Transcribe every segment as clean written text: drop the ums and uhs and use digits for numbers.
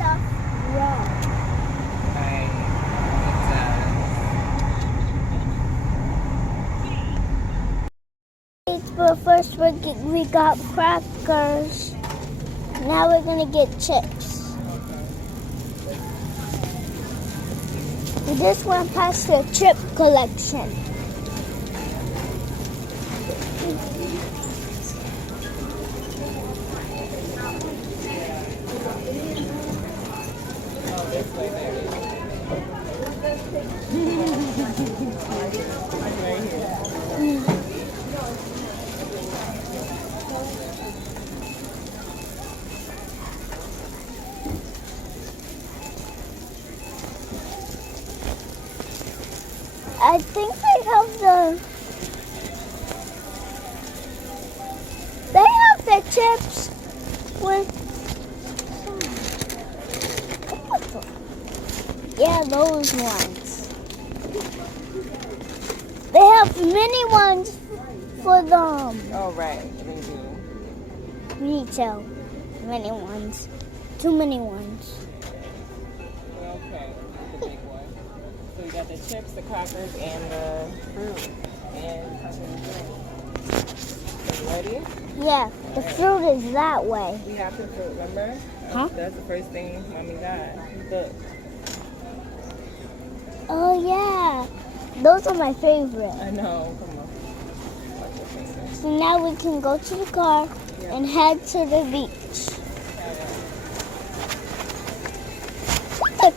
stuff. Yeah. Right. But first we got crackers. Now we're gonna get chips. We just went past the chip collection. I think they have the chips with yeah, those ones. They have mini ones for them. Oh, right. They do. Retail. Mini ones. Too many ones. Okay, the big one. So you got the chips, the crackers, and the fruit. And you ready? Yeah, the fruit is that way. We have the fruit, remember? Huh? That's the first thing Mommy got. Look. Oh yeah. Those are my favorite. I know. Come on. Watch your fingers. So now we can go to the car and head to the beach. The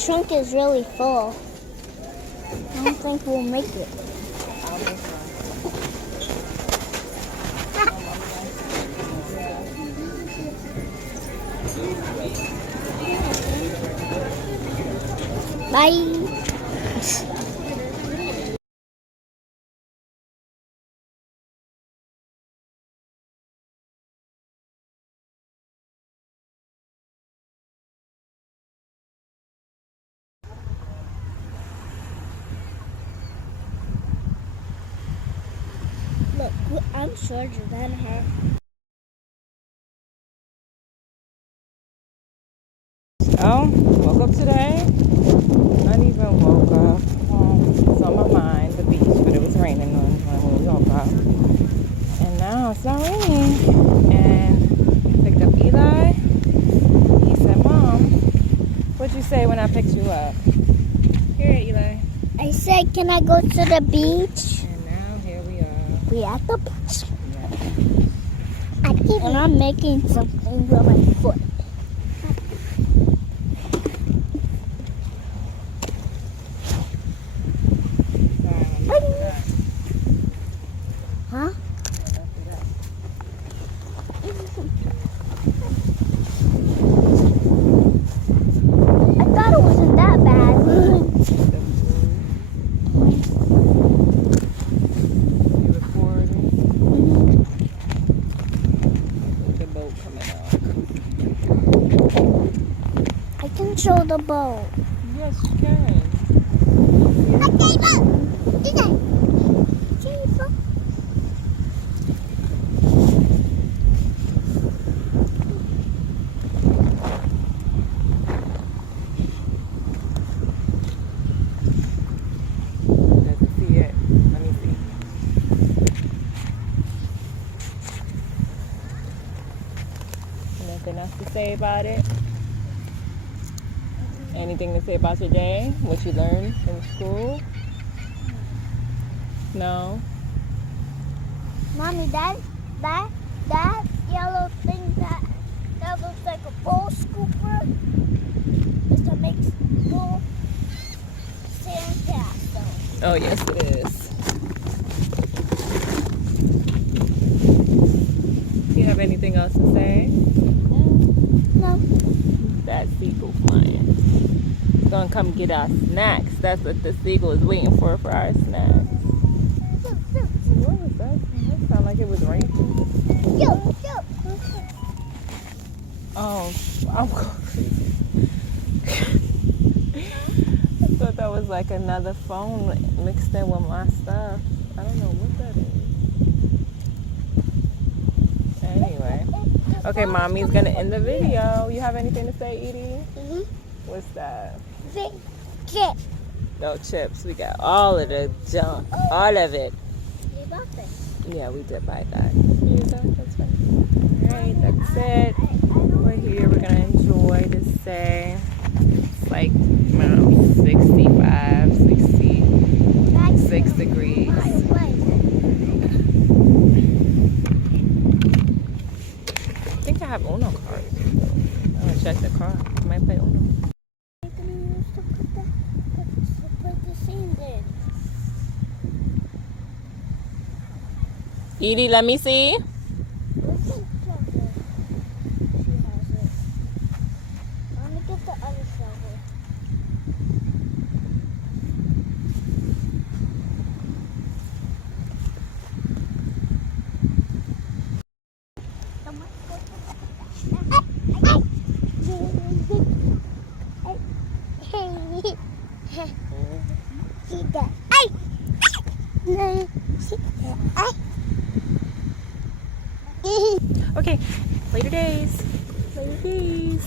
trunk is really full. I don't think we'll make it. I'll make one. Bye. Look, I'm shorter than her. Oh, woke up today? Not even woke up. It's on my mind, the beach, but it was raining when we woke up. And now it's not raining. And picked up Eli. He said, Mom, what'd you say when I picked you up? Here, Eli. I said, can I go to the beach? And now here we are. We at the beach. Yeah. And I'm making something with my foot. Huh? I thought it wasn't that bad. You recording? The boat coming out. I can show the boat. Yes, you can. I gave up. Did I? Gave up. Doesn't see it. Let me see. Nothing else to say about it? Anything to say about your day? What you learned in school? No? Mommy, that yellow thing that looks like a bowl scooper is to make little sandcastle. Oh, yes, it is. Do you have anything else to say? No. That seagull flying. He's gonna come get our snacks. That's what the seagull is waiting for our snacks. What was that? That sounded like it was raining. Yo. Oh, I'm going crazy. I thought that was like another phone mixed in with my stuff. I don't know what that is. Anyway. Okay, mommy's gonna end the video. You have anything to say, Edie? Mm-hmm. What's that? Chip. No chips. We got all of the junk. All of it. You got this. Yeah, we did buy that. That's fine. Alright, that's it. We're here. We're gonna enjoy this day. It's like, I don't know, 65, 66 degrees. I think I have Uno cards. I'm gonna check the car. I might play Uno. Edie, let me see. Okay, later days. Later days.